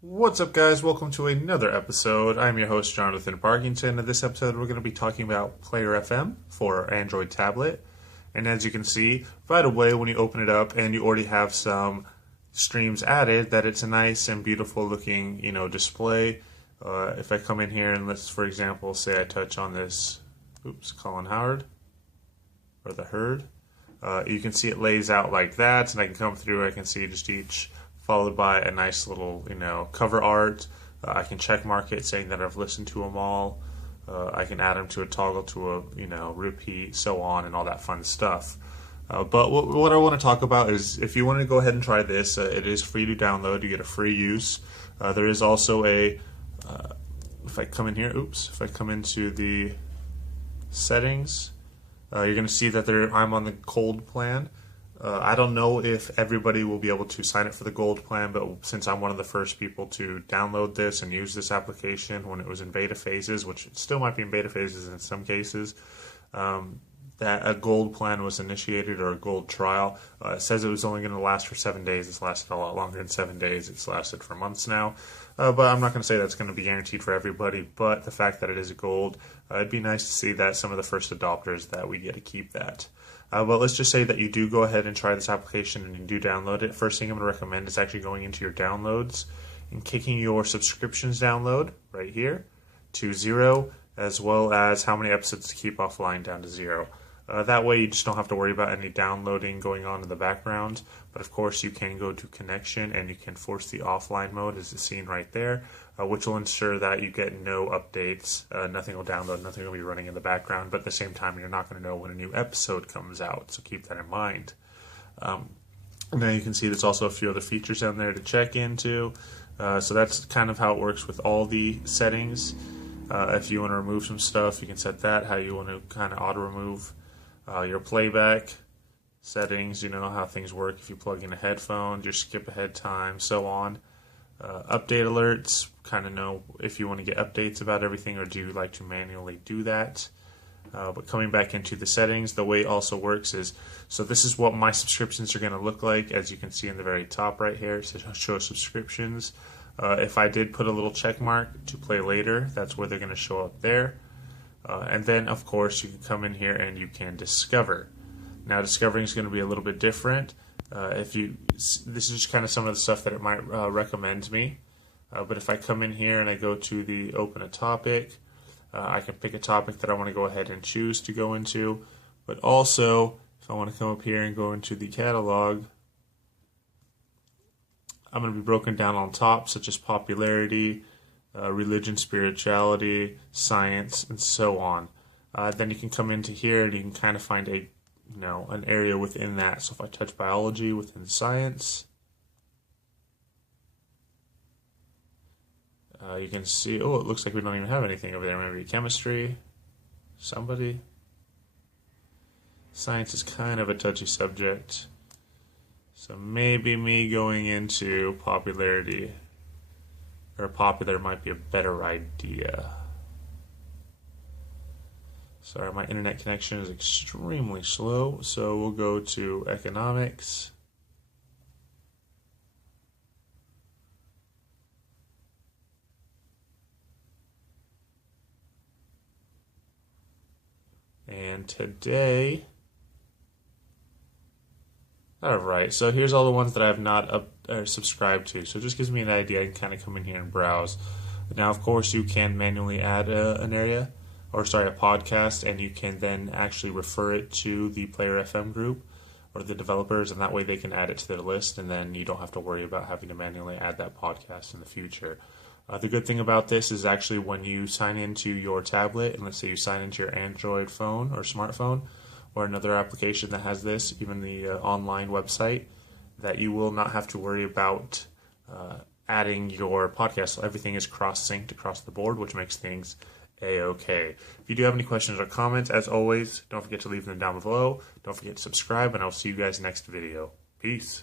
What's up, guys? Welcome to another episode. I'm your host, Jonathan Parkington. In this episode, we're going to be talking about Player FM for Android tablet. And as you can see, right away when you open it up and you already have some streams added, that it's a nice and beautiful looking, display. If I come in here and let's, for example, say I touch on this, Colin Howard, or the Herd, you can see it lays out like that, and I can come through, I can see just each followed by a nice little, cover art. I can check mark it saying that I've listened to them all. I can add them to a toggle to a, repeat, so on, and all that fun stuff. But what I want to talk about is if you want to go ahead and try this, it is free to download. You get a free use. There is also if I come in here, if I come into the settings, you're going to see that I'm on the gold plan. I don't know if everybody will be able to sign up for the gold plan, but since I'm one of the first people to download this and use this application when it was in beta phases, which it still might be in beta phases in some cases, that a gold plan was initiated, or a gold trial. It says it was only going to last for 7 days. It's lasted a lot longer than 7 days. It's lasted for months now. But I'm not going to say that's going to be guaranteed for everybody, but the fact that it is a gold, it'd be nice to see that some of the first adopters that we get to keep that. But let's just say that you do go ahead and try this application and you do download it. First thing I'm going to recommend is actually going into your downloads and kicking your subscriptions download right here to 0, as well as how many episodes to keep offline down to 0. That way you just don't have to worry about any downloading going on in the background. But of course you can go to connection and you can force the offline mode, as is seen right there, which will ensure that you get no updates. Nothing will download, nothing will be running in the background, but at the same time you're not going to know when a new episode comes out, so keep that in mind. Now you can see there's also a few other features down there to check into. So that's kind of how it works with all the settings. If you want to remove some stuff, you can set that, how you want to kind of auto-remove. Your playback settings, you know how things work if you plug in a headphone, your skip ahead time, so on. Update alerts, kind of know if you want to get updates about everything or do you like to manually do that. But coming back into the settings, the way it also works is, so this is what my subscriptions are going to look like, as you can see in the very top right here. It says show subscriptions. If I did put a little check mark to play later, that's where they're going to show up there. And then, of course, you can come in here and you can discover. Now, discovering is going to be a little bit different. This is just kind of some of the stuff that it might recommend me. But if I come in here and I go to the open a topic, I can pick a topic that I want to go ahead and choose to go into. But also, if I want to come up here and go into the catalog, I'm going to be broken down on top, such as popularity, religion, spirituality, science, and so on. Then you can come into here and you can kind of find an area within that. So if I touch biology within science, you can see, it looks like we don't even have anything over there. Maybe chemistry, somebody. Science is kind of a touchy subject. So maybe me going into popularity or popular might be a better idea. Sorry, my internet connection is extremely slow, so we'll go to economics. And today, alright, so here's all the ones that I have not subscribed to. So it just gives me an idea. I can kind of come in here and browse. Now, of course, you can manually add a podcast, and you can then actually refer it to the Player FM group or the developers, and that way they can add it to their list, and then you don't have to worry about having to manually add that podcast in the future. The good thing about this is actually when you sign into your tablet, and let's say you sign into your Android phone or smartphone, or another application that has this, even the online website, that you will not have to worry about adding your podcast. So everything is cross-synced across the board, which makes things a-okay. If you do have any questions or comments, as always, don't forget to leave them down below. Don't forget to subscribe, and I'll see you guys next video. Peace.